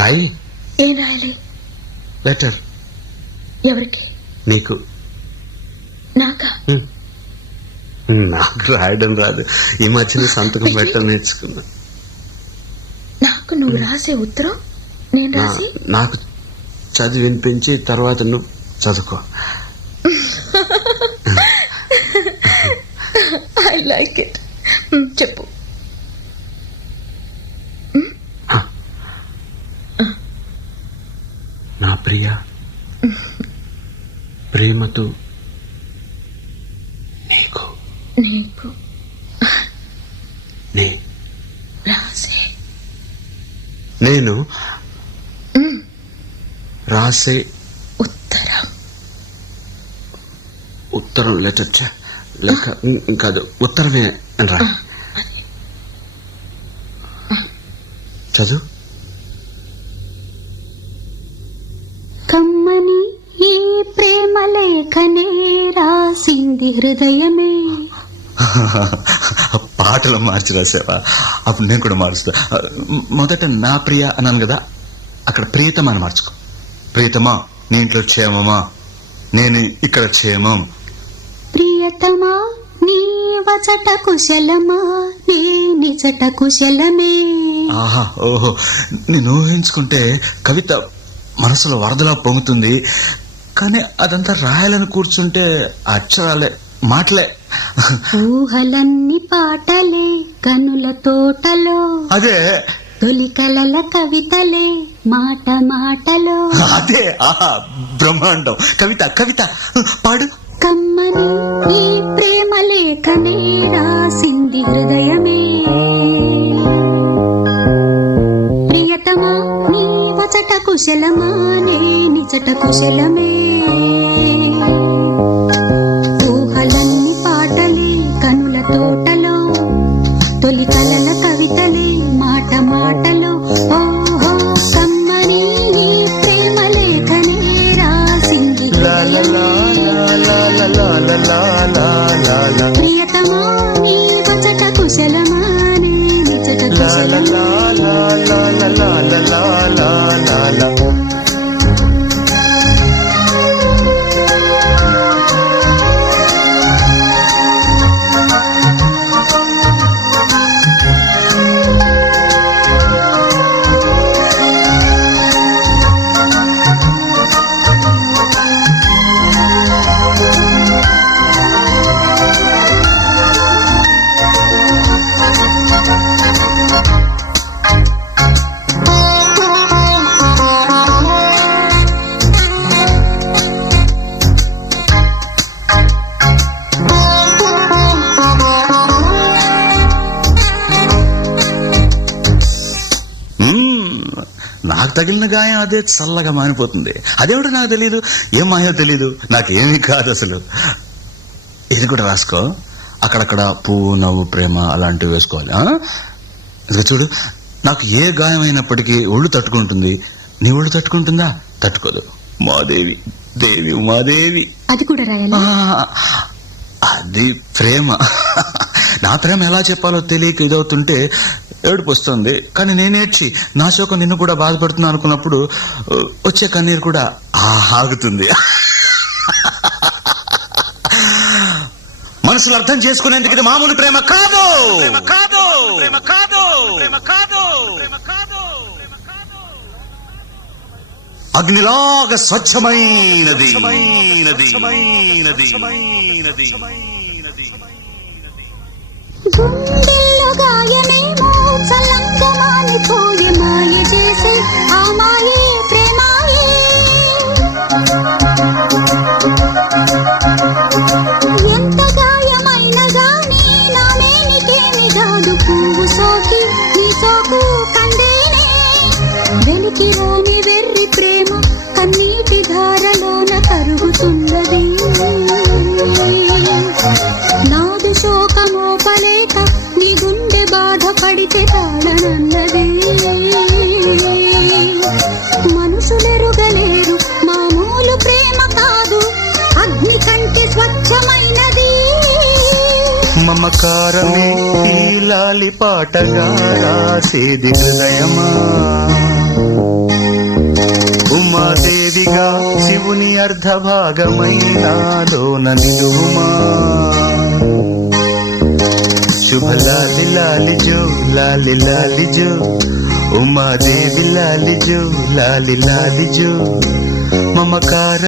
రాయి. ఏం రాయాలి? లెటర్. ఎవరికి? నీకు. నాకా? నాకు రాయడం రాదు. ఈ మధ్యన సంతకం పెట్టడం నేర్చుకున్నా. నాకు నువ్వు రాసే ఉత్తరం నేను రాసి నాకు చదివి వినిపించి తర్వాత నువ్వు చదువుకో. I like it. చెప్పు. నా ప్రియ, ప్రేమతో నీకు నీకు రాసే నేను రాసే ఉత్తరం లెటర్ లేక కాదు, ఉత్తరమే అని రా. చదువు. కమ్మని ఈ ప్రేమ లేఖనే రాసింది హృదయమే. పాటలు మార్చి రాసావా? అప్పుడు నేను కూడా మారుస్తా. మొదట నా ప్రియ అన్నాను కదా, అక్కడ ప్రియతమా అని మార్చుకో. ప్రియతమా, నీ ఇంట్లో క్షేమమా? నేను ఇక్కడ క్షేమం. ప్రియతమా, నీ వచట కుశలమా? నీ నిజట కుశలమే. ఆహా, ఓహో, నేను ఊహించుకుంటే కవిత మనసులో వరదలా పొంగుతుంది. కానీ అదంతా రాయాలని కూర్చుంటే అక్షరాలే, మాటలే. ఊహలన్నీ పాటలే కనుల తోటలో, అదే తొలి కలల కవితలే మాట మాటలో. అదే, ఆహా, బ్రహ్మాండం. కవిత కవిత పాడు. కమ్మని ఈ ప్రేమ లేఖనే రాసింది హృదయమే. ప్రియతమా, నీ వచట కుశలమా? నే నిజట కుశలమే. ఊహలన్నీ పాటలే కనుల తోటలో, తొలి కలల కవితలే మాట మాటలో. ఓహో, కమ్మని నీ ప్రేమ లేఖనే రాసింది హృదయమే. ప్రియతమా, నీ వచట కుశలమా? నే నిజట కుశలమే. నాకు తగిలిన గాయం అదే చల్లగా మానిపోతుంది. అదేమిటో నాకు తెలీదు, ఏం మాయో తెలీదు, నాకేమీ కాదు అసలు. ఇది కూడా రాసుకో. అక్కడక్కడ పువ్వు, నవ్వు, ప్రేమ అలాంటివి వేసుకోవాలి. ఇదిగో చూడు, నాకు ఏ గాయం అయినప్పటికీ ఒళ్ళు తట్టుకుంటుంది. నీ ఒళ్ళు తట్టుకుంటుందా? తట్టుకోదు. మాదేవి, దేవి ఉమాదేవి. అది కూడా రాయాలా? అది ప్రేమ. నా ప్రేమ ఎలా చెప్పాలో తెలియక ఇదవుతుంటే ఏడుపు వస్తుంది. కానీ నేనేడ్చి నా శోకం నిన్ను కూడా బాధపడుతున్నా అనుకున్నప్పుడు వచ్చే కన్నీరు కూడా ఆగుతుంది. మనసులు అర్థం చేసుకునేందుకు ఇది మామూలు ప్రేమ కాదు. అగ్నిలాగా స్వచ్ఛమైనది. గుండెల్లో గాయమేమో చల్లంగమాని పోయి మాయ చేసే ఆ మాయే ప్రేమాయే. ఎంత గాయమైనా గానీ నా మేనికేమి కాదు. పువ్వు సోకి నీ సోకు కందేనే. వెలికి రాని వెర్రి ప్రేమ కన్నీటి ధారలోన కరుగుతున్నది. నాదు శోకమోపలేక నీ గుండె బాధపడితే తాళనన్నది. మనుషులెరుగలేరు మామూలు ప్రేమ కాదు, అగ్ని కంటే స్వచ్ఛమైనది. మమకారమే ఈ లాలి పాటగా రాసేది హృదయమా. శక్తిగా శివుని అర్ధభాగమైనాలోన నిలువుమా శుభ లాలి లాలి జో లాలి లాలి జో ఉమాదేవి లాలి జో లాలి లాలి జో మమకార